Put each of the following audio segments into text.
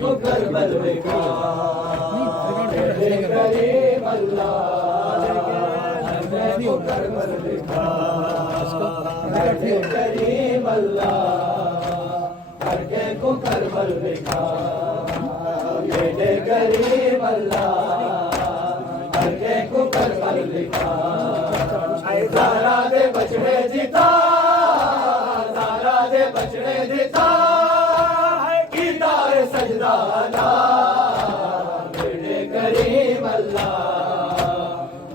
को करबल दिखा मेरे करीम अल्लाह हर के को करबल दिखा मेरे करीम अल्लाह हर के को करबल दिखा मेरे करीम अल्लाह हर के को करबल दिखा ज़हरा दे बचड़े जीता ज़हरा दे बचड़े जीता कीता है सजदा अदा मेरे करीम अल्लाह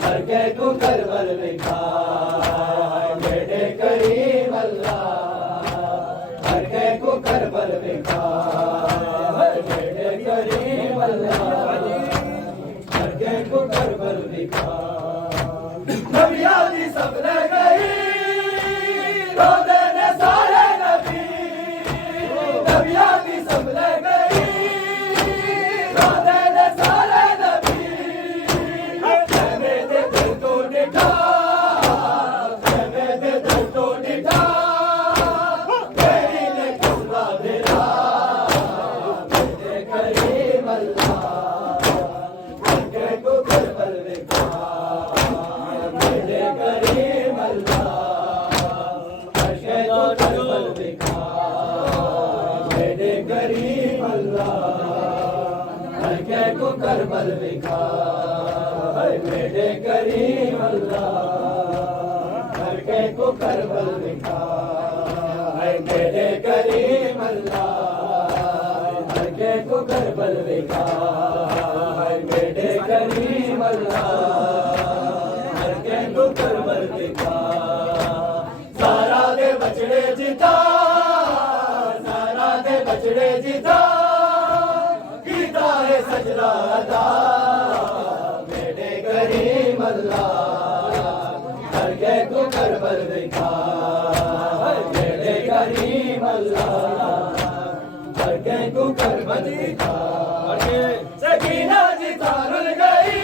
हर के को करबल दिखा मेरे करीम अल्लाह हर के को करबल दिखा मेरे करीम अल्लाह हर के को करबल दिखा नबिया दी सब ले गई रोज़े ने सारे नबी नबिया दी सब ले गई रोज़े ने सारे नबी मेरे दिल तो निठा मेरे दिल तो निठा मेरी ने कसरा दिला मेरे करीम अल्लाह हर के को करबल दिखा मेरे करीम अल्लाह हर के को करबल दिखा मेरे करीम अल्लाह हर के को करबल दिखा मेरे करीम अल्लाह हर के को करबल दिखा मेरे करीम अल्लाह हर के को करबल दिखा मेरे करीम अल्लाह हर के को करबल दिखा ज़हरा दे बचड़े जीता ज़हरा दे बचड़े जीता कीता है सजदा अदा मेरे करीम अल्लाह हर के को करबल दिखा मेरे करीम अल्लाह हर के को करबल दिखा सकीना जीता रुल गई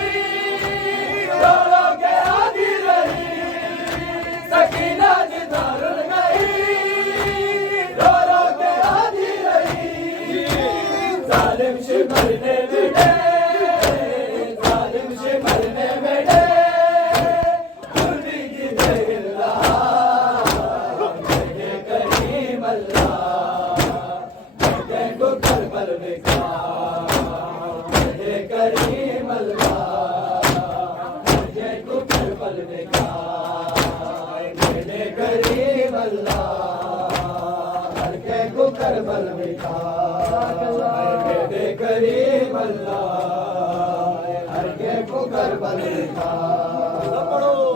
रो के आधी रही सकीना जीता रुल गई रो के आधी रही जालिम से मरने बेटे जालिम से मरने बेटे खुदी की दिल्ला मेरे करीम अल्लाह हर के को करबल दिखा मेरे करीम अल्लाह हर के को करबल दिखा मेरे करीम अल्लाह हर के को करबल दिखा मेरे करीम अल्लाह हर के को करबल दिखा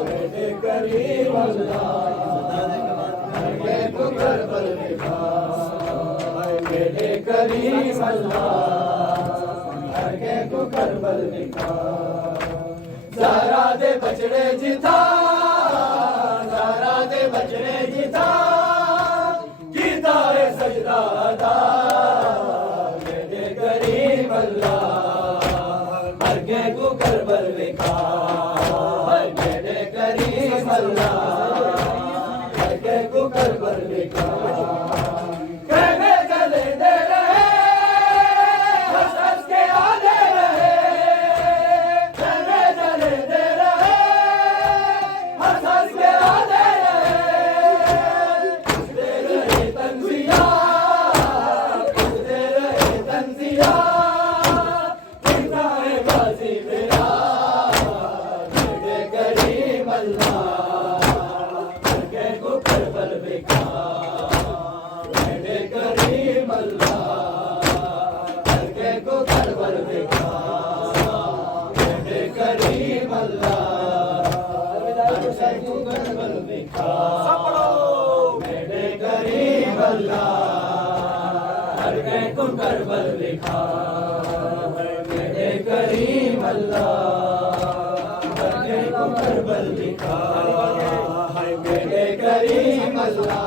मेरे करीम अल्लाह हर के को करबल दिखा मेरे करीम अल्लाह हर के को करबल दिखा ज़हरा दे बचड़े जीता ज़हरा दे बचड़े जीता कीता है सजदा अदा मेरे करीम अल्लाह हर के को करबल दिखा मेरे करीम अल्लाह हर के को करबल दिखा कहने चले दे रहे हंस हंस के आने रहे कहने चले दे रहे हंस हंस के आने रहे दे रहे तंजिया दे रहे तंजिया कितना है बाजी मेरा मेरे करीम अल्लाह हर के को करबल दिखा मेरे करीम अल्लाह हर के को करबल दिखा मेरे करीम अल्लाह हर के को करबल दिखा मेरे करीम अल्लाह हर के को करबल दिखा मेरे करीम अल्लाह हर के को करबल दिखा मेरे करीम अल्लाह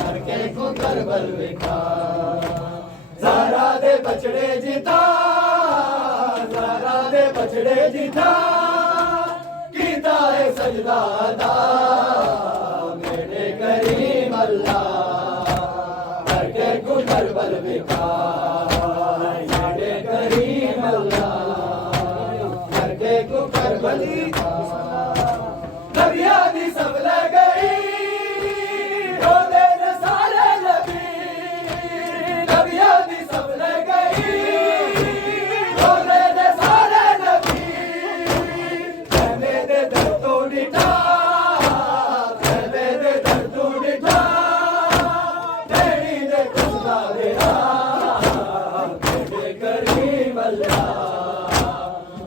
हर के को करबल दिखा ज़हरा दे बचड़े जीता ज़हरा दे बचड़े जीता कीता है सजदा अदा मेरे करीम अल्लाह हर के को करबल दिखा नबिया दी सब ले गई रोदे ने सारे नबी नबिया दी सब ले गई रोदे ने सारे नबी कहने दे दर्दों निठा कहने दे दर्दों निठा तेरी दे खुदा देना तेरे करीम अल्लाह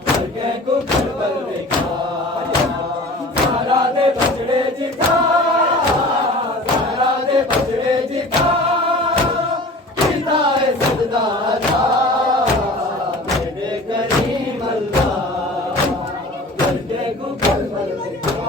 करके को करबल देखा सारा दे बछड़े जिता सारा दे बछड़े जिता किता है सजदा अदा तेरे करीम अल्लाह करके को करबल देखा।